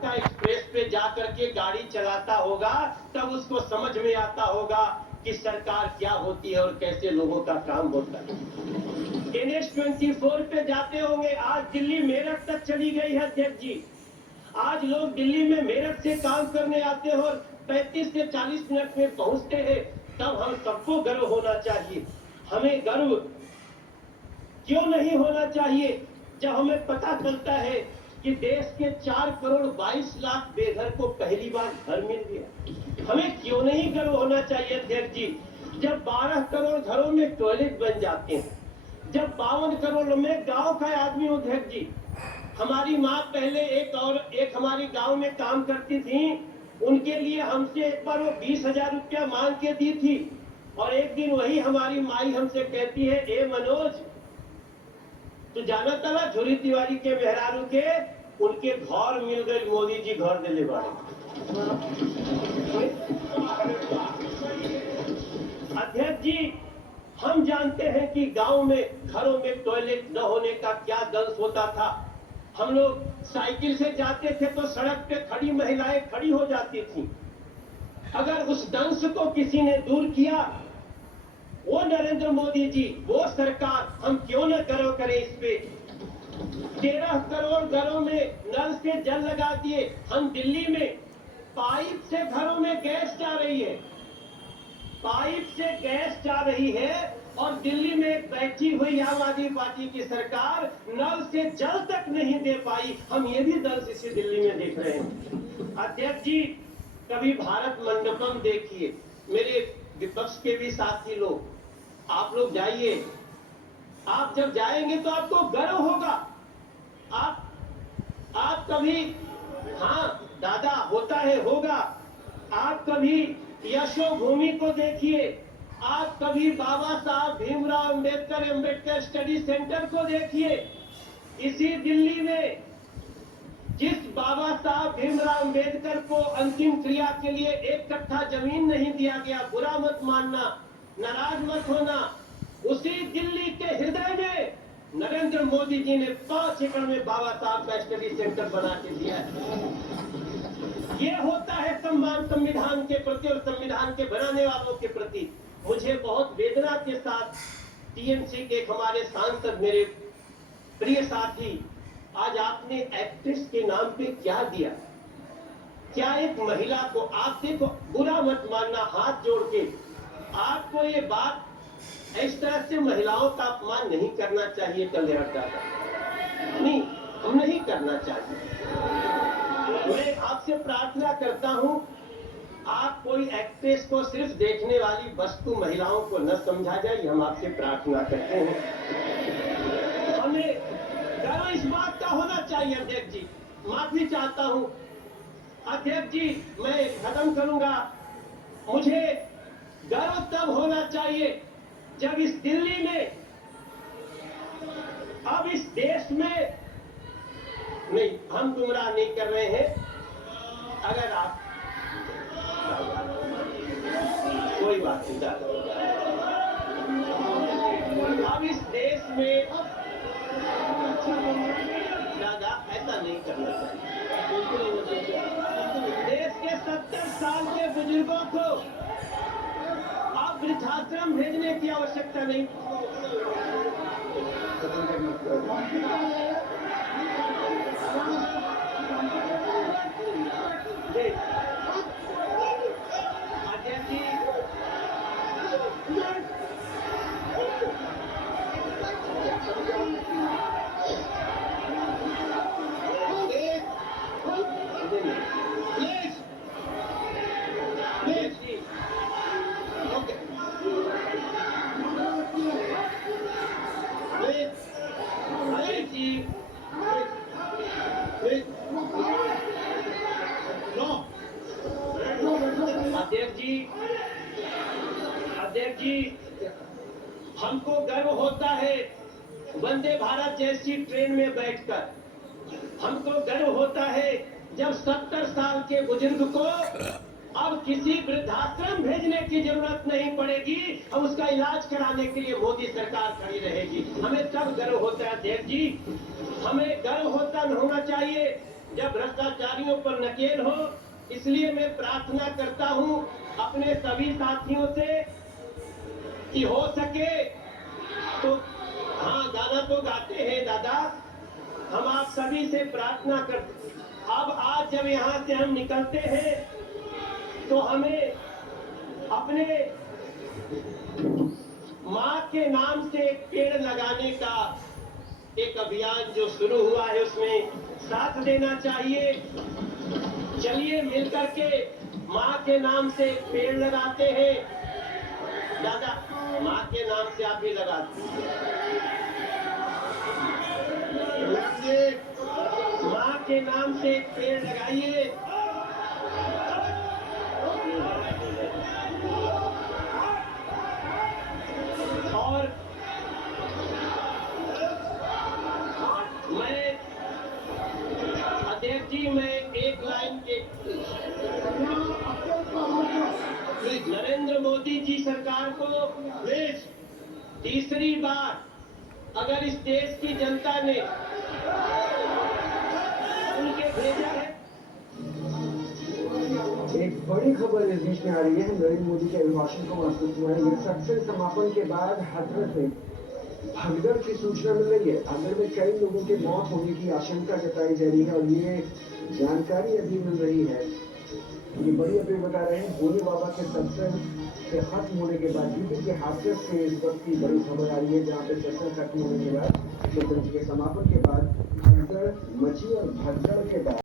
Farakka express पे जा करके गाड़ी चलाता होगा, तब उसको समझ में आता होगा कि सरकार क्या होती है और कैसे लोगों का काम होता है। NH-24 पे जाते होंगे, आज दिल्ली मेरठ तक चली गई है अध्यक्ष जी। आज लोग दिल्ली में मेरठ से काम करने आते हो, 35 से 40 मिनट में पहुंचते हैं। तब हम सबको गर्व होना चाहिए। हमें गर्व क्यों नहीं होना चाहिए जब हमें पता चलता है कि देश के 4 करोड़ 22 लाख बेघर को पहली बार घर मिल गया। हमें क्यों नहीं गर्व होना चाहिए अध्यक्ष जी, जब 12 करोड़ घरों में टॉयलेट बन जाते हैं, जब 52 करोड़ में गांव का आदमी अध्यक्ष जी। हमारी माँ पहले एक हमारी गांव में काम करती थी, उनके लिए हमसे एक बार वो 20,000 रुपया मांग के दी थी, और एक दिन वही हमारी माई हमसे कहती है, ए मनोज, तो जाना तला झुरी तिवारी के मेहरारू के उनके घर मिल गए, मोदी जी घर दिले बाड़े। अध्यक्ष जी, हम जानते हैं कि गांव में घरों में टॉयलेट न होने का क्या दंश होता था। हम लोग साइकिल से जाते थे तो सड़क पे खड़ी महिलाएं खड़ी हो जाती थी। अगर उस दंश को किसी ने दूर किया, वो नरेंद्र मोदी जी, वो सरकार, हम क्यों न गर्व करें इस पे। 13 करोड़ घरों में नल से जल लगा दिए। हम दिल्ली में पाइप से घरों में गैस जा रही है, पाइप से गैस जा रही है, और दिल्ली में बैठी हुई आम आदमी पार्टी की सरकार नल से जल तक नहीं दे पाई। हम ये भी दल इसी दिल्ली में देख रहे हैं। अध्यक्ष जी, कभी भारत मंडपम देखिए। मेरे विपक्ष के भी साथी लोग, आप लोग जाइए, आप जब जाएंगे तो आपको गर्व होगा। आप कभी, हाँ दादा होता है, होगा। आप कभी यशोभूमि को देखिए, आप कभी बाबा साहब भीमराव अंबेडकर स्टडी सेंटर को देखिए। इसी दिल्ली में जिस बाबा साहब भीमराव अंबेडकर को अंतिम क्रिया के लिए 1 कट्ठा जमीन नहीं दिया गया, बुरा मत मानना, नाराज मत होना, उसी दिल्ली के हृदय में नरेंद्र मोदी जी ने 5 एकड़ में बाबा साहब का स्टडी सेंटर बना के दिया है। ये होता है सम्मान संविधान के प्रति और संविधान के बनाने वालों के प्रति। मुझे बहुत वेदना के साथ टीएमसी के एक हमारे सांसद, मेरे प्रिय साथी, आज आपने एक्ट्रेस के नाम पे क्या दिया, क्या एक महिला को, आप देखो, बुरा मत मानना, हाथ जोड़ के, आपको ये बात इस तरह से महिलाओं का अपमान नहीं करना चाहिए। कल्याण दादा, नहीं, हम नहीं करना चाहिए। मैं आपसे प्रार्थना करता हूं, आप कोई एक्ट्रेस को सिर्फ देखने वाली वस्तु महिलाओं को न समझा जाए, हम आपसे प्रार्थना करते हैं। हमें गर्व इस बात का होना चाहिए। अध्यक्ष जी, माफी चाहता हूं। अध्यक्ष जी, मैं खत्म करूंगा। मुझे गर्व तब होना चाहिए जब इस दिल्ली में, अब इस देश में, नहीं, हम गुमराह नहीं कर रहे हैं। अगर आप, कोई बात नहीं दादा, अब इस देश में दादा ऐसा नहीं करना चाहिए। देश के 70 साल के बुजुर्गों को आप वृद्धाश्रम भेजने की आवश्यकता नहीं। अध्यक्ष जी, अध्यक्ष जी, हमको गर्व होता है वंदे भारत जैसी ट्रेन में बैठकर। हमको गर्व होता है जब 70 साल के बुजुर्ग को अब किसी वृद्धाश्रम भेजने की जरूरत नहीं पड़ेगी, अब उसका इलाज कराने के लिए मोदी सरकार खड़ी रहेगी। हमें तब गर्व होता है अध्यक्ष जी। हमें गर्व होना चाहिए जब भ्रष्टाचारियों पर नकेल हो। इसलिए मैं प्रार्थना करता हूं अपने सभी साथियों से कि हो सके तो, हाँ गाना तो गाते हैं दादा, हम आप सभी से प्रार्थना करते हैं। अब आज जब यहाँ से हम निकलते हैं तो हमें अपने माँ के नाम से एक पेड़ लगाने का एक अभियान जो शुरू हुआ है उसमें साथ देना चाहिए। चलिए मिलकर के माँ के नाम से एक पेड़ लगाते हैं। दादा, माँ के नाम से आप भी लगाते हैं। माँ के नाम से एक पेड़ लगाइए। और मैं अध्यक्ष जी, मैं एक लाइन के नरेंद्र मोदी जी सरकार को प्लीज तीसरी बार अगर इस देश की जनता ने उनके भेजा है। एक बड़ी खबर इस बीच में आ रही है। नरेंद्र मोदी के अभिभाषण को महसूस हुआ है। ये सत्संग समापन के बाद हथरस में भगदड़ की सूचना मिल रही है। अंदर में कई लोगों के मौत होने की आशंका जताई जा रही है और ये जानकारी अभी मिल रही है। ये बड़ी अपील बता रहे हैं भोले बाबा के सत्संग के खत्म होने के बाद यूपी के हाथरस से इस वक्त की बड़ी खबर आ रही है, जहाँ पे सत्संग खत्म होने के बाद सत्संग के समापन के बाद भगदड़ मची और भगदड़ के बाद